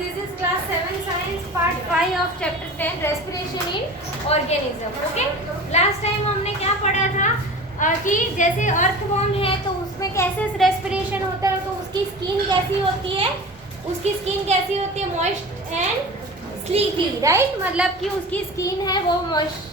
this is class 7 science part 5 of chapter 10 respiration in organism. Okay, last time हमने क्या पढ़ा था कि जैसे अर्थवॉर्म है तो उसमें कैसे रेस्पिरेशन होता है, तो उसकी स्किन कैसी होती है, उसकी स्किन कैसी होती है, मॉइस्ट एंड स्लीकी, राइट। मतलब कि उसकी स्किन है वो मॉइस्ट,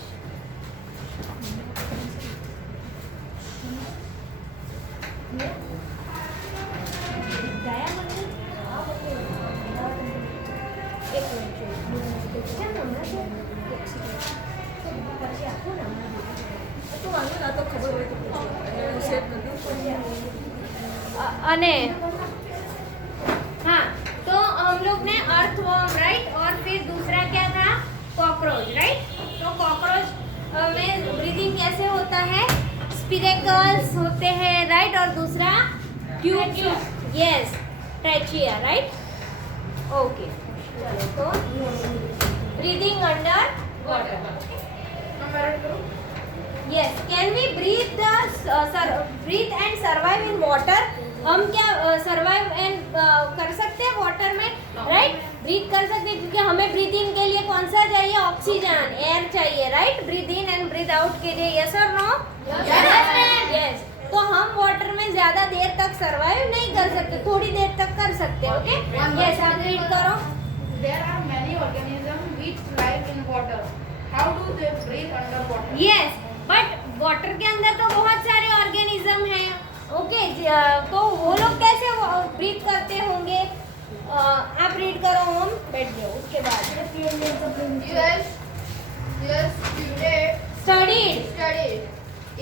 अने हाँ, तो हम लोग ने अर्थवॉर्म, राइट, और फिर दूसरा क्या था, कॉकरोच, राइट। तो कॉकरोच में ब्रीदिंग कैसे होता है, स्पिरेकल्स होते हैं, राइट, और दूसरा tube, yes, trachea, right. Okay, तो breathing under water, yes. Can we breathe breathe and survive in water, हम क्या सर्वाइव एंड कर सकते हैं वाटर में, राइट, ब्रीथ कर सकते हैं, क्योंकि हमें ब्रीथ इन के लिए कौन सा चाहिए, ऑक्सीजन, एयर चाहिए, right, breathe in and breathe out के लिए, यस और नो, यस। तो हम वाटर में ज्यादा देर तक सर्वाइव नहीं कर सकते, थोड़ी देर तक कर सकते हैं, ओके, यस। आप रीड करो। There are many organisms which live in water. How do they breathe underwater? Yes, but water के अंदर तो बहुत सारे ऑर्गेनिज्म हैं, ओके, तो वो लोग कैसे ब्रीथ करते होंगे, आप रीड करो, हम बैठ जाओ, उसके बाद Studied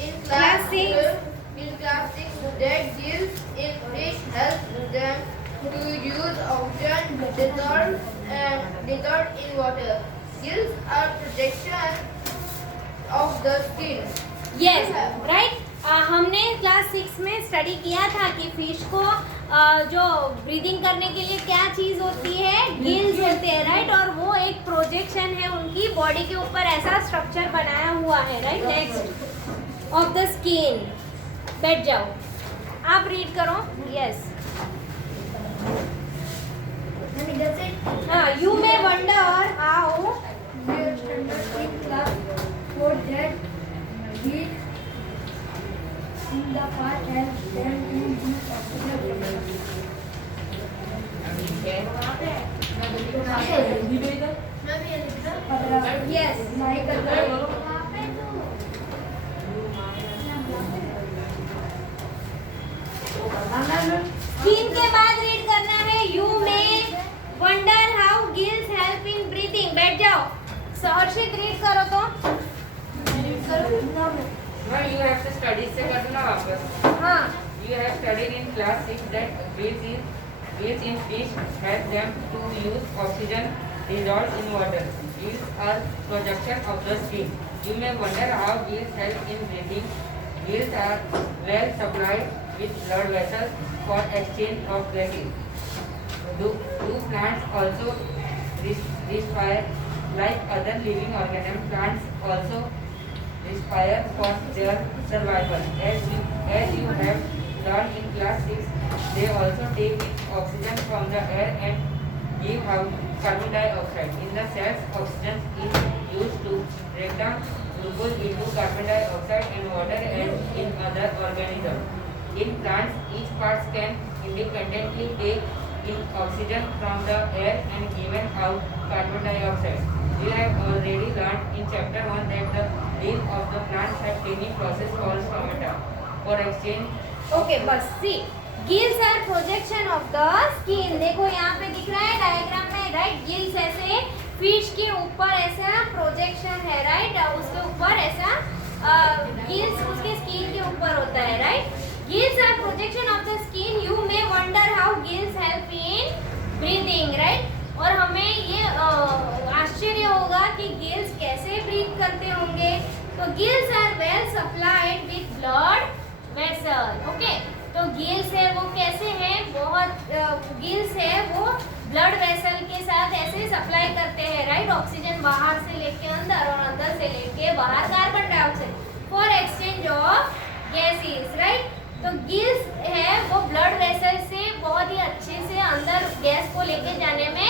in Class six. class 6 that gills in fish help them to use oxygen dissolved in water. Gills are protection of the skin. Yes, right. हमने क्लास 6 में स्टडी किया था कि फिश को जो ब्रीदिंग करने के लिए क्या चीज़ होती है, गिल्स होते हैं, राइट, और वो एक प्रोजेक्शन है उनकी बॉडी के ऊपर, ऐसा स्ट्रक्चर बनाया हुआ है, right, next of the skin. बैठ जाओ, आप रीड करो, यस। हाँ, you may wonder how in the past helps them to use oxygen. Yes, Like skin के बाद रीड करना है, you may wonder how gills help in breathing. बैठ जाओ, हर्षित रीड करो तो। No, you have to study से कर दो ना वापस। हाँ, You have studied in class 6 that gills in fish help them to use oxygen dissolved in water. Gills are projection of the skin. You may wonder how gills help in breathing. Gills are well supplied with blood vessels for exchange of gases. Do plants also respire like other living organisms? Plants also respire for their survival. As you have learned in class 6, they also take in oxygen from the air and give out carbon dioxide. In the cells, oxygen is used to break down glucose into carbon dioxide and water as in other organisms. In plants, each part can independently take in oxygen from the air and given out carbon dioxide. We have already learned in chapter 1 that the leaves of the plant have tiny process called stomata for exchange. ओके, बस see, gills are projection of the skin. देखो यहाँ पे दिख रहा है diagram में, right, gills ऐसे फिश के ऊपर ऐसा प्रोजेक्शन है, राइट, उसके ऊपर ऐसा गिल्स उसके स्किन के ऊपर होता है, right. Gills are projection of the skin. You may wonder how gills help in breathing, right, और हमें ये आश्चर्य होगा कि गिल्स कैसे ब्रीथ करते होंगे। तो gills are well supplied with blood vessel, okay. तो गिल्स है वो कैसे हैं, बहुत गिल्स है वो ब्लड वेसल के साथ ऐसे सप्लाई करते हैं, राइट, ऑक्सीजन बाहर से लेके अंदर और अंदर से लेके बाहर carbon dioxide for exchange of gases, right. तो गिल्स है वो ब्लड वेसल से बहुत ही अच्छे से अंदर गैस को लेके जाने में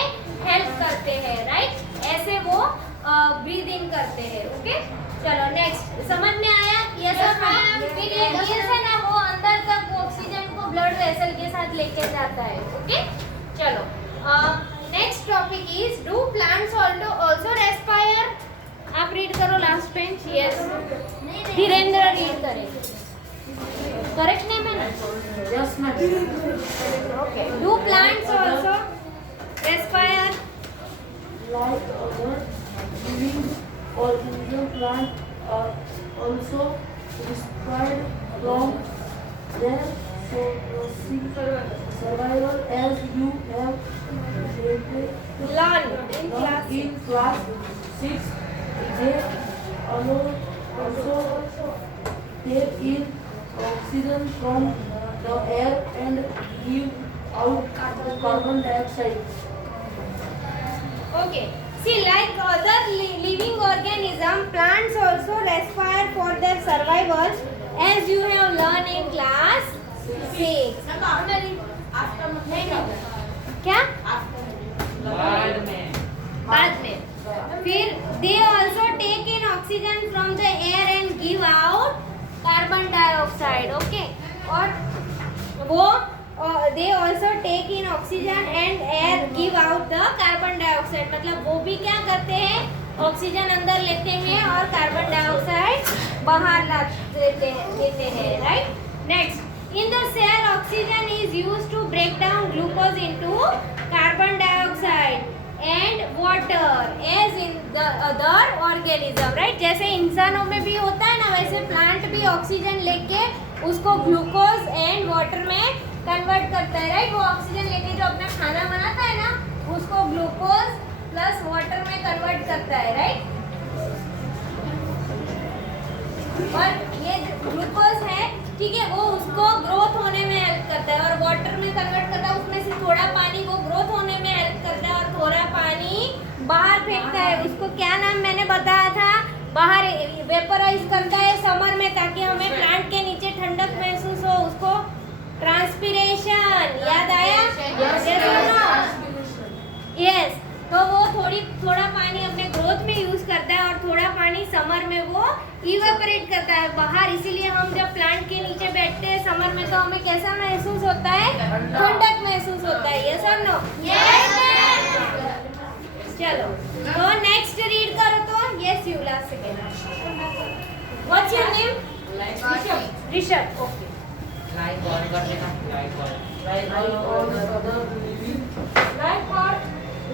ब्रीद इन करते हैं. ओके, चलो नेक्स्ट. समझ में आया? यस और नो? फिर ये गिल्स है ना, वो अंदर तक ऑक्सीजन को ब्लड वेसल के साथ लेके जाता है. ओके, चलो. Next topic is do plants also respire. आप रीड करो last page. Yes, Dhirendra read करे. करेक्ट नेम है ना? Yes, ma'am. Okay. Do plants also respire. Like other living organism, plant are also inspired from their survival, as you have Learn in class. in class 6. They also take in oxygen from the air and give out carbon dioxide. Okay. See, like other living organism, plants also respire for their survival, as you have learned in class 6. क्या? बाद में. फिर they also take in oxygen from the air and give out carbon dioxide. Okay. और वो they also take in oxygen and air give out the carbon dioxide. मतलब वो भी क्या करते हैं? ऑक्सीजन अंदर लेते हैं और कार्बन डाइऑक्साइड बाहर ला देते हैं. Right. Next. In the cell, oxygen is used to break down glucose into carbon dioxide and water, as in the other organism. Right. जैसे इंसानों में भी होता है ना, वैसे प्लांट भी ऑक्सीजन लेके उसको ग्लूकोज एंड वाटर में कन्वर्ट करता है. राइट. वो ऑक्सीजन लेके जो अपना खाना बनाता है ना, उसको ग्लूकोज प्लस वाटर में कन्वर्ट करता है. राइट. और ये ग्लूकोज है, ठीक है, वो उसको ग्रोथ होने में हेल्प करता है और वाटर में कन्वर्ट करता है. उसमें से थोड़ा पानी वो ग्रोथ होने में हेल्प करता है और थोड़ा पानी बाहर फेंकता है. उसको क्या नाम मैंने बताया था? बाहर वेपराइज करता है समर में, ताकि हमें प्लांट के नीचे ठंडक महसूस हो. उसको ट्रांसपिरेशन याद आया? यस. तो वो थोड़ा पानी अपने ग्रोथ में यूज करता है और थोड़ा पानी समर में वो इवेपोरेट करता है बाहर. इसीलिए हम जब प्लांट के नीचे बैठते हैं समर में, तो हमें कैसा महसूस होता है? ठंडक महसूस होता है. यस और नो? चलो, तो नेक्स्ट रीड करो. तो yes, you last second. What's your name? Rishabh. Okay. Like all करने का like all.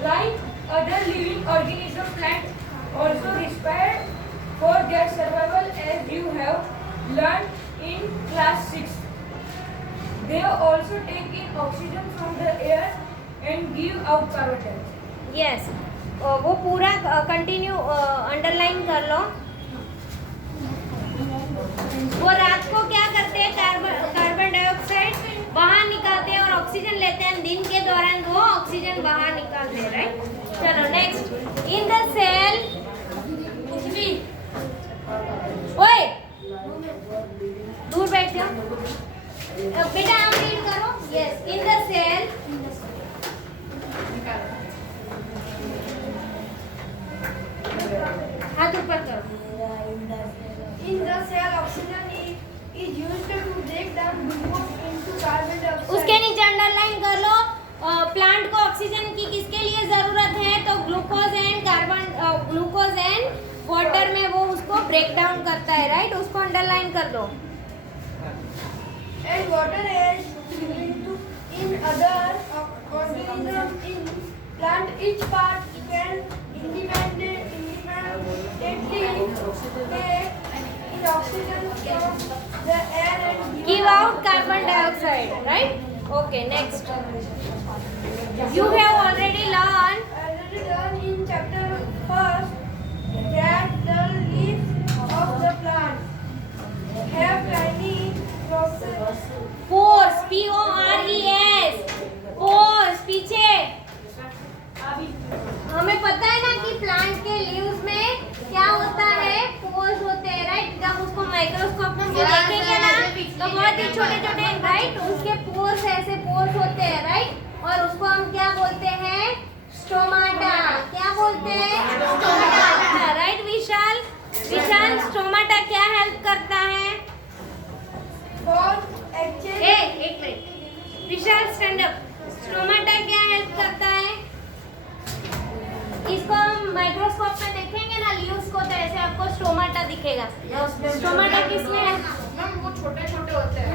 Like other living organism, plants also respire for their survival, as you have learned in class 6. They also take in oxygen from the air and give out carbon dioxide. Yes. वो पूरा continue underline कर लो. वो रात को क्या करते हैं? Carbon dioxide बाहर निकालते हैं और ऑक्सीजन लेते हैं. दिन के दौरान वो ऑक्सीजन बाहर निकालते हैं. राइट. चलो नेक्स्ट. In the cell. ओए, दूर बैठ जाओ बेटा. आप रीड करो. यस. In the cell. हाथ ऊपर करो. In the cell, oxygen is used to break down glucose into carbon dioxide. उसके नीचे अंडरलाइन कर लो. प्लांट को ऑक्सीजन की किसके लिए जरूरत है? तो ग्लूकोज एंड वाटर में वो उसको ब्रेक डाउन करता है. राइट. उसको अंडरलाइन कर दो. And water is in other organism. In plant, each part can independently take in oxygen from the air and Give out carbon dioxide. Right. Okay. Next. You have already learned in chapter 1 that the leaves of the plant have tiny pores. pores. P-O-R-E-S. pores. पीछे हमें पता है ना कि plant के leaves में क्या होता है? पोर्स होते हैं. राइट. जब उसको माइक्रोस्कोप में देखेंगे ना, तो बहुत ही छोटे छोटे, राइट, उसके पोर्स ऐसे पोर्स होते हैं. राइट. और उसको हम क्या बोलते हैं? स्टोमाटा. क्या बोलते हैं? स्टोमाटा. राइट. विशाल, स्टोमाटा क्या हेल्प करता है? For exchange. एक मिनट विशाल, स्टैंड अप। स्टोमाटा क्या हेल्प करता है? इसको हम माइक्रोस्कोप में देखेंगे ना लीव्स को, तो ऐसे आपको स्टोमाटा दिखेगा। स्टोमाटा किसमें है? मैम वो छोटे-छोटे होते हैं।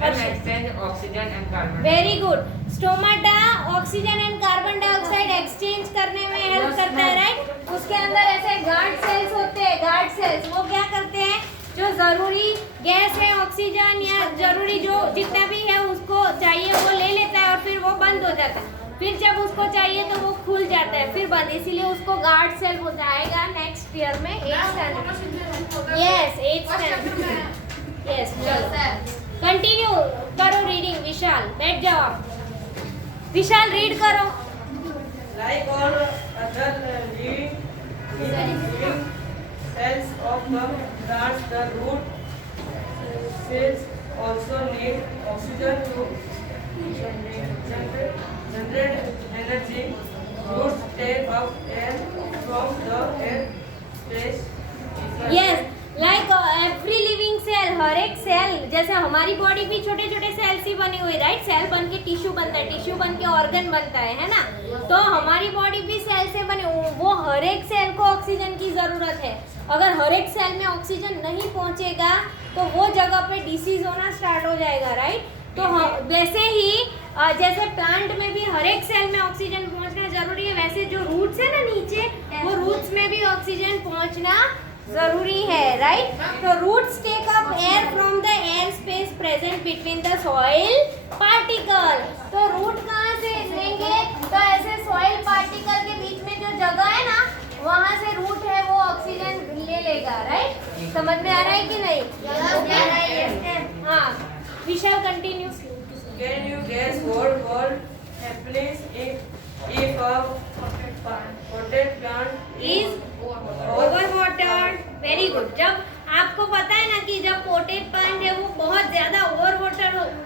Can exchange oxygen and carbon. Very good. Stomata oxygen and carbon dioxide exchange करने में हेल्प करता है, राइट? उसके अंदर ऐसे गार्ड सेल्स होते हैं, गार्ड सेल्स। वो क्या करते हैं, जो जरूरी गैस है, ऑक्सीजन या जरूरी जो जितना भी है उसको चाहिए वो ले लेता है और फिर वो बंद हो जाता है। फिर जब उसको चाहिए तो वो खुल जाता है, फिर बंद, इसीलिए उसको गार्ड सेल हो जाएगा नेक्स्ट ईयर में 8th standard. Yes 8th standard. Yes चलो कंटिन्यू करो रीडिंग। विशाल बैठ जाओ आप। विशाल रीड करो। Like all other living cells of the plants, the root cells also need oxygen to generate energy. Roots take up air from the air space. Yes like every living cell, हर एक cell, जैसे हमारी body भी छोटे छोटे cell से बनी हुई, राइट? सेल बन के टिश्यू बनता है, टिश्यू बन के ऑर्गन बनता है ना? तो हमारी बॉडी भी सेल से बनी, वो हर एक सेल को ऑक्सीजन की ज़रूरत है। अगर हर एक सेल में ऑक्सीजन नहीं पहुंचेगा तो वो जगह पे डिसीज होना स्टार्ट हो जाएगा, राइट? तो वैसे ही जैसे प्लांट में भी हर एक सेल में ऑक्सीजन पहुंचना जरूरी है, वैसे जो रूट्स है ना नीचे, वो रूट्स में भी ऑक्सीजन पहुंचना जरूरी है, राइट? तो roots take up air from the air space present between the soil particle. तो रूट कहाँ से लेंगे, तो ऐसे सॉइल पार्टिकल के बीच में जो जगह है ना, वहाँ से रूट है वो ऑक्सीजन ले लेगा, राइट? समझ में आ रहा है कि नहीं? हाँ Vishal continue. Can you guess what happens if a potted plant is overwatered? Very good. जब आपको पता है ना कि जब पोटेड प्लांट है वो बहुत ज्यादा ओवर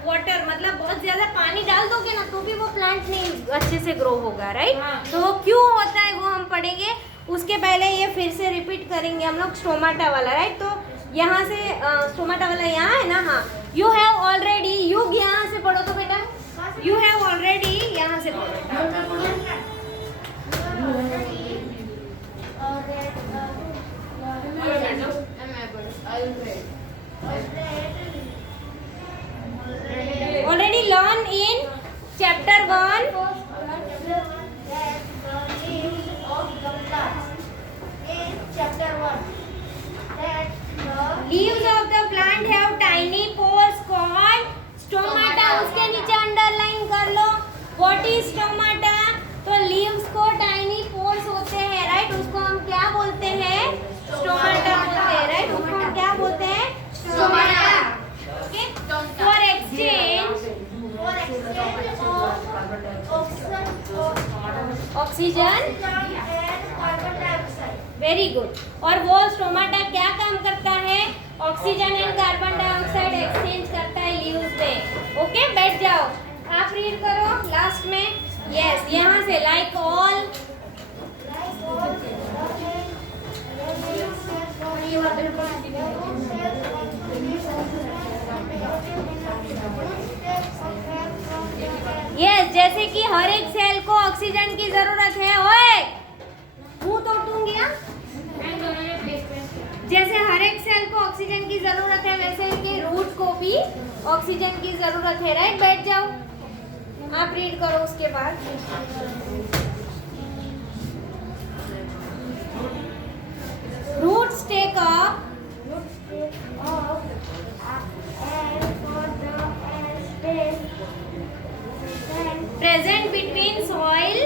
वाटर मतलब बहुत ज्यादा पानी डाल दोगे ना तो भी वो प्लांट नहीं अच्छे से ग्रो होगा, राइट? तो वो क्यों होता है वो हम पढ़ेंगे। उसके पहले ये फिर से रिपीट करेंगे हम लोग स्टोमाटा वाला, राइट? तो यहाँ से स्टोमाटा वाला यहाँ है ना, हाँ। यू हैव ऑलरेडी, यू यहाँ से पढ़ो तो बेटा, यू हैव ऑलरेडी, यहाँ से पढ़ो। Already learn in chapter 1. Leaves of the plant have tiny pores called stomata. उसके नीचे अंडरलाइन कर लो what is stomata। तो लीव्स को टाइनी पोर्स होते हैं, राइट? उसको हम क्या बोलते हैं, स्टोमाटा बोलते हैं, राइट? उसको हम क्या बोलते हैं, stomata. Okay, for exchange oxygen, very good. और वो स्टोमाटा क्या काम करता है, oxygen and carbon dioxide exchange करता है लीव्स में। ओके बैठ जाओ, आप रीड करो लास्ट में। यस यहाँ से लाइक ऑल, यस जैसे कि हर एक सेल को ऑक्सीजन की जरूरत है। ओए मुंह तो टूंगी गया। जैसे हर एक सेल को ऑक्सीजन की जरूरत है वैसे इनके रूट को भी ऑक्सीजन की जरूरत है, राइट? बैठ जाओ, आप रीड करो उसके बाद। Roots take up present between soil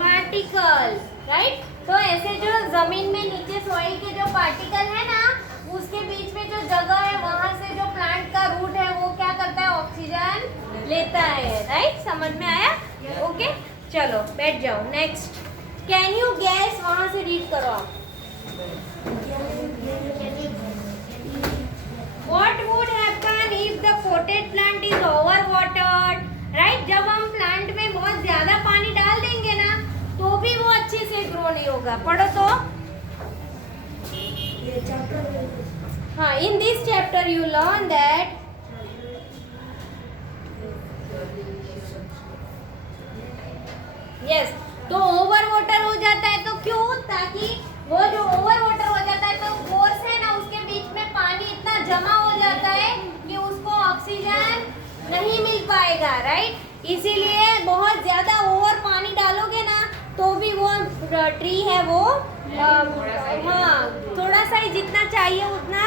particle, right? तो ऐसे जो जमीन में नीचे सॉइल के जो पार्टिकल है ना, उसके बीच में जो जगह है वहां से जो प्लांट का रूट है वो क्या करता है, ऑक्सीजन लेता है, राइट? समझ में आया? ओके चलो बैठ जाओ। नेक्स्ट, कैन यू गैस, वहां से रीड करो आप। What would happen if the potted plant is overwatered? Right? जब हम प्लांट में बहुत ज्यादा पानी डाल देंगे ना तो भी वो अच्छे से ग्रो नहीं होगा। पढ़ो तो। हाँ, in this chapter you learn that yes, तो ओवर वाटर हो जाता है तो क्यों? ताकि वो जो ओवर वाटर हो जाता है तो पोर्स है ना उसके बीच में पानी इतना जमा हो जाता है कि उसको ऑक्सीजन नहीं मिल पाएगा, राइट? इसीलिए बहुत ज़्यादा ओवर पानी डालोगे ना तो भी वो ट्री है वो हाँ थोड़ा सा ही जितना चाहिए उतना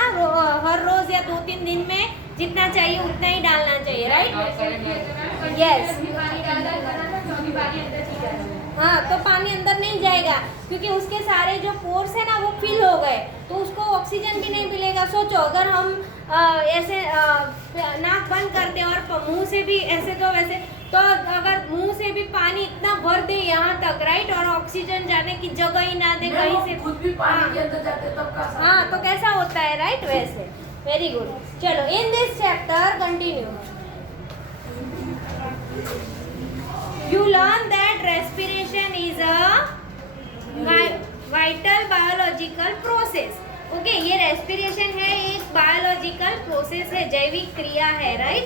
हर रोज या 2-3 दिन में जितना चाहिए उतना ही डालना चाहिए, राइट? यस। हाँ, तो पानी अंदर नहीं जाएगा क्योंकि उसके सारे जो पोर्स है ना वो फिल हो गए तो उसको ऑक्सीजन भी नहीं मिलेगा। सोचो अगर हम ऐसे नाक बंद करते हैं और मुंह से भी ऐसे तो वैसे तो अगर मुंह से भी पानी इतना भर दे यहाँ तक, राइट, और ऑक्सीजन जाने की जगह ही ना दे कहीं से, खुद भी पानी के अंदर जाते तब का हाँ तो कैसा होता है, राइट? वैसे वेरी गुड। चलो in this chapter continue you learn that respiration is a vital biological process. Okay, ये रेस्पिरेशन है एक बायोलॉजिकल प्रोसेस है, जैविक क्रिया है, राइट?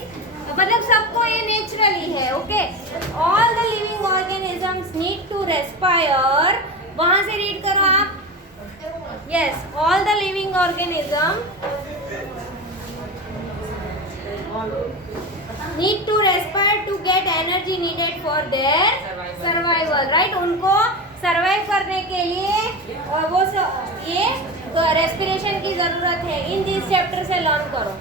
मतलब सबको ये नेचुरली है। Okay, all the living organisms need to respire. वहां से रीड करो आप। Yes, all the living organism need to respire to get energy needed for their survival, right? उनको सर्वाइव करने के लिए वो ये रेस्पिरेशन की जरूरत है। इन दिस चैप्टर से लर्न करो।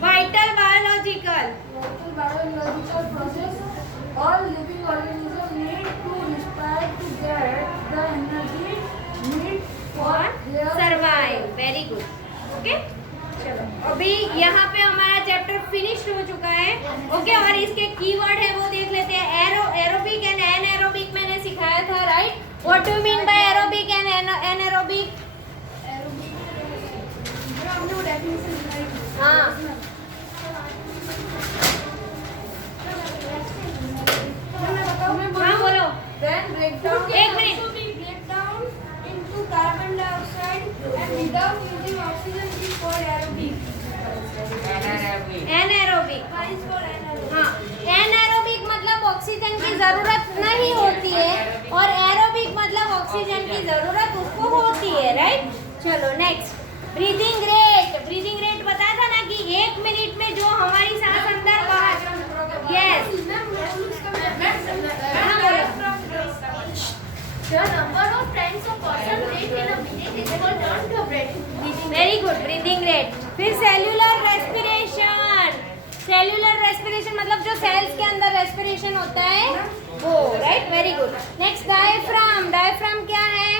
Vital biological process. All living organisms need to respire to get the energy needed for their survive. Very good. Okay, चलो अभी यहाँ पे हमारा चैप्टर फिनिश हो चुका है। ओके, और इसके कीवर्ड है वो देख लेते हैं। एरोबिक एंड एनएरोबिक मैंने सिखाया था, right? What do mean by aerobic and anaerobic? हाँ, हाँ बोलो। एक minute. Carbon dioxide and without using oxygen is called aerobic. Anaerobic. हाँ, एनएरोबिक मतलब ऑक्सीजन की जरूरत नहीं होती है और एरोबिक मतलब ऑक्सीजन की जरूरत उसको होती है, राइट? चलो next, breathing rate. Breathing rate बताया था ना कि 1 मिनट में जो हमारी सांस अंदर बाहर। Yes, The number of times a person breathes in a minute is called term to breathing. Very good, breathing rate. फिर सेल्यूलर रेस्पिरेशन। सेल्यूलर रेस्पिरेशन मतलब जो सेल्स के अंदर रेस्पिरेशन होता है वो, right? Very good. Next, diaphragm. Diaphragm क्या है?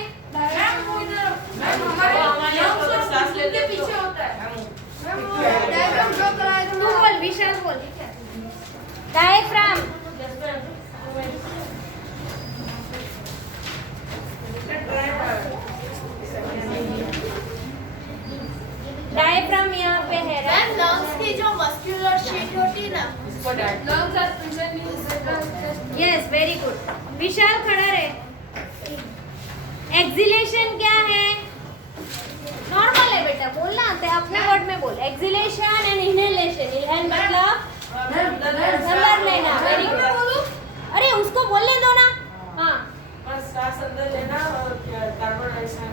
सांस लेने के पीछे होता है। तू बोल, विशाल बोल। डायफ्राम। डायफ्राम यहाँ पे है, राइट? लंग्स की जो मस्कुलर शीट होती है ना, lungs are present in the chest. Yes, very good. Vishal खड़ा रहे। एक्सिलेशन क्या है? नॉर्मल है बेटा, बोलना आता है, अपने वर्ड में बोल। Acceleration and inhalation. इनहेल मतलब अंदर लेना। Very good. अरे उसको बोलने दो ना। हाँ, बस सांस अंदर लेना और carbon dioxide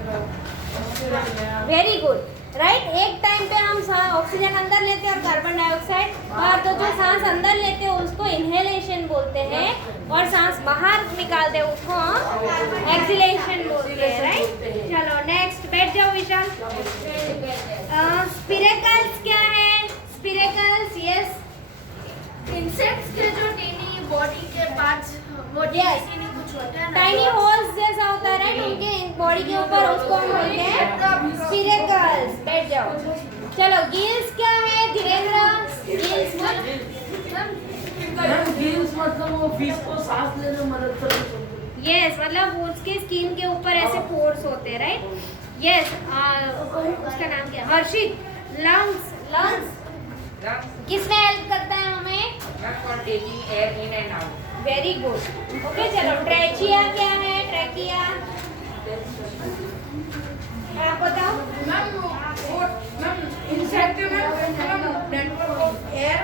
very good, right? एक टाइम पे हम ऑक्सीजन अंदर लेते हैं और कार्बन डाइऑक्साइड बाहर, तो जो सांस अंदर लेते हैं उसको इनहेलेशन बोलते हैं और सांस बाहर निकालते हैं उसको एक्सहेलेशन बोलते हैं, राइट? चलो नेक्स्ट, बैठ जाओ विशाल। स्पिरेकल्स क्या है? स्पिरेकल्स, यस, इंसेक्ट्स के जो टेनी बॉडी के पार्ट्स वो Yes. कुछ होता है ना, टाइनी होल्स जैसा होता है, राइट? उनके बॉडी के ऊपर उसको हम बोलते हैं स्पिरेकल्स। बैठ जाओ। चलो गिल्स क्या है धीरेन्द्र? गिल्स गिल्स मतलब वो फिश को सांस लेने में मदद करते हैं। यस, मतलब उसके स्किन के ऊपर ऐसे पोर्स होते हैं, राइट? यस, उसका नाम क्या? हर्षित। लंग्स। लंग्स किसमें हेल्प करता है हमें? taking air in and out. Very good. Okay चलो, ट्रैचिया क्या है? ट्रैकिया आप बताओ. inside the network of air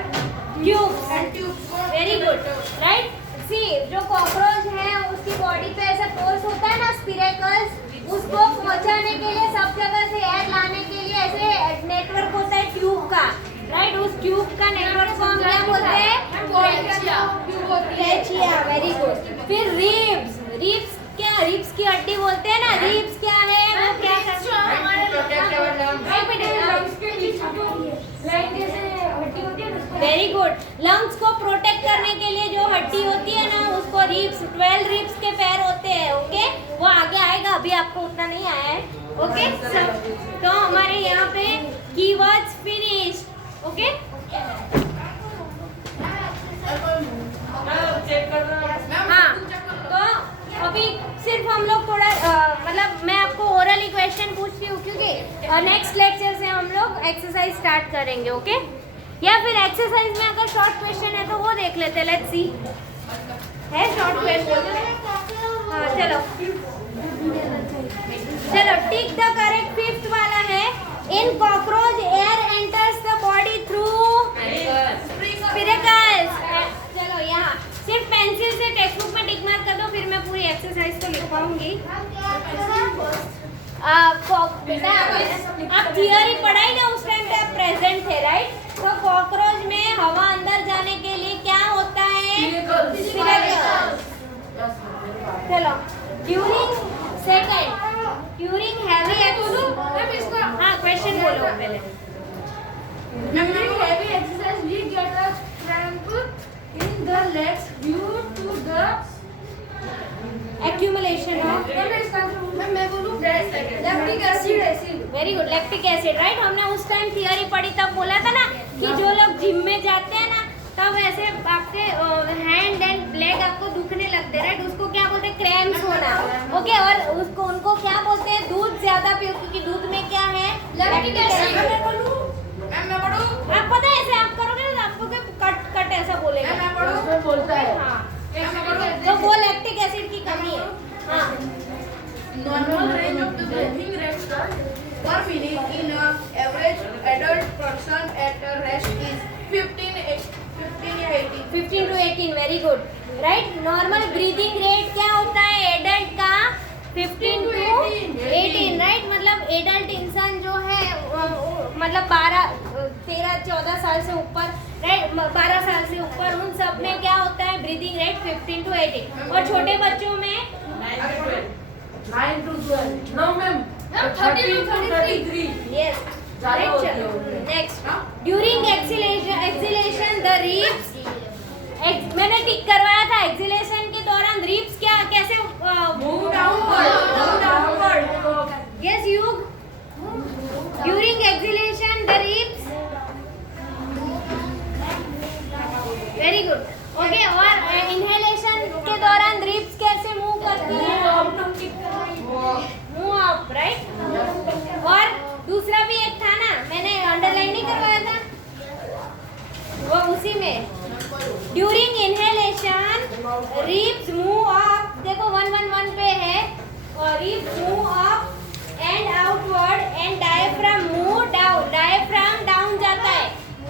tubes. and tubes. Very good. Right. See, जो कॉकरोच है उसकी बॉडी पे ऐसा पोर्स होता है ना, स्पिरेकल्स, उसको पहुंचाने के लिए सब जगह से एयर लाने के लिए ऐसे नेटवर्क होता है ट्यूब का. राइट. उस ट्यूब का नेटवर्क को हम क्या बोलते हैं? ट्रैचिया. Very good. फिर रिब्स. रिब्स क्या? रिब्स की हड्डी बोलते हैं ना. रिब्स क्या है? वो क्या करते हैं? Very good. लंग्स को प्रोटेक्ट करने के लिए जो हड्डी होती है ना, उसको रिब्स, 12 रिब्स के पैर होते हैं. ओके, वो आगे आएगा, अभी आपको उतना नहीं आया है. ओके, तो हमारे यहाँ पे कीवर्ड्स फिनिश. ओके, हाँ. तो अभी सिर्फ हम लोग थोड़ा मतलब मैं आपको ओरली क्वेश्चन पूछती हूँ, क्योंकि नेक्स्ट लेक्चर से हम लोग एक्सरसाइज स्टार्ट करेंगे. ओके, या फिर एक्सरसाइज में अगर शॉर्ट क्वेश्चन है तो वो देख लेते. Let's see. है शॉर्ट क्वेश्चन? हाँ चलो चलो. Tick the correct. फिफ्थ वाला है, in cockroach air enters the body through spiracles. चलो यहाँ सिर्फ पेंसिल से टेक्स्ट बुक में टिक मार्क कर दो, फिर मैं पूरी एक्सरसाइज तो लिख पाऊंगी. बेटा आप थियरी पढ़ाई ना, उस टाइम पे आप प्रेजेंट थे. राइट. तो कॉकरोच में हवा अंदर जाने के लिए क्या होता है? स्पिरेकल्स. चलो. During second, during heavy exercise. हाँ क्वेश्चन बोलो पहले. During heavy exercise, we get a cramp in the legs due to the accumulation of. मैं बोलूं lactic acid. Very good. Lactic acid. Right. हमने उस टाइम थियरी पढ़ी, तब बोला था ना कि जो लोग जिम में जाते हैं ना, तब ऐसे आपके हैंड एंड लेग आपको दुखने लगते. राइट. उसको क्या बोलते हैं? क्रैम्प्स होना. ओके, और उसको उनको क्या बोलते हैं? दूध ज्यादा पियो, क्योंकि दूध में क्या है? Lactic acid. मैं पढ़ूं. आप पता है ऐसे आप करोगे ना, आपको कट कट ऐसा बोलेगा. मैं पढ़ूं. बोलता है. हाँ, तो वो लैक्टिक एसिड की कमी है. हाँ. Normal range of the breathing rate per minute in a average adult person at a rest is 15 या 18. 15 to 18. Very good. Right. Normal breathing rate क्या होता है एडल्ट का? 15 to 18. राइट. मतलब एडल्ट इंसान जो है मतलब 13-14 साल से ऊपर, राइट, 12 साल से ऊपर, उन सब में क्या होता है? Breathing rate 15 to 18. और छोटे बच्चों में 9 to 12. No, ma'am. 13 to 33. Yes. Right. चलो next. During acceleration the ribs. मैंने टिक करवाया था. एक्सिलेशन के दौरान रिब्स क्या कैसे Move downward. यस युग. During acceleration the ribs. Very good. Okay, और इनहेलेशन के दौरान रिब्स कैसे मूव करती है? Move up. राइट. और दूसरा भी एक था ना, मैंने अंडरलाइन नहीं करवाया था, वो उसी में. During inhalation ribs move up. देखो 111 पे है. और ribs move up and outward and diaphragm move down. Diaphragm down जाता है.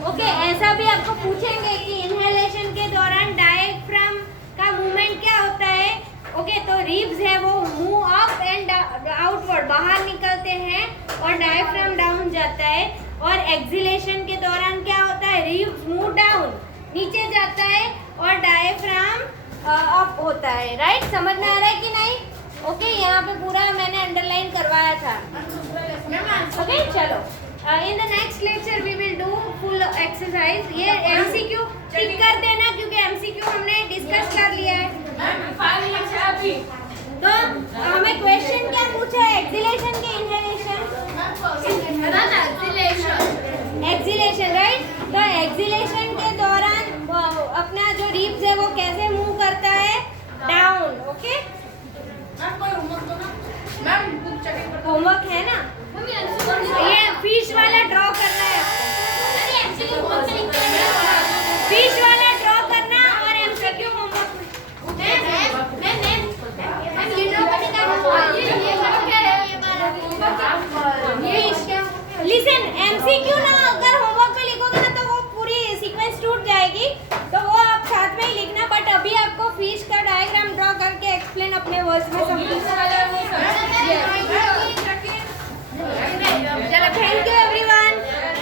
ओके, ऐसा भी आपको पूछेंगे कि इनहेलेशन के दौरान डायफ्राम का मूवमेंट क्या होता है. ओके, तो रिब्स है वो मूव अप एंड आउटवर्ड, बाहर निकलते हैं, और डायफ्राम डाउन जाता है. और एक्सिलेशन के दौरान क्या होता है? रिब्स मूव डाउन, नीचे जाता है, और डायफ्राम अप होता है. राइट. समझ में आ रहा है कि नहीं? ओके, यहाँ पे पूरा मैंने अंडरलाइन करवाया था. ओके, चलो. In the next lecture we will do full exercise. ये MCQ टिक कर देना, क्योंकि MCQ हमने डिस्कस कर लिया है. तो हमें क्वेश्चन क्या पूछा है? एक्सिलेशन के इनहेलेशन. एक्सिलेशन. राइट. तो एक्सिलेशन के दौरान अपना जो रिब्स है वो कैसे मूव करता है? डाउन. ओके, होमवर्क है ना, ये फिश वाला ड्रॉ करना है. फिश वाला ड्रॉ करना अपने वर्ड्स में समझ गिल्स वाला वो सब चलो थैंक यू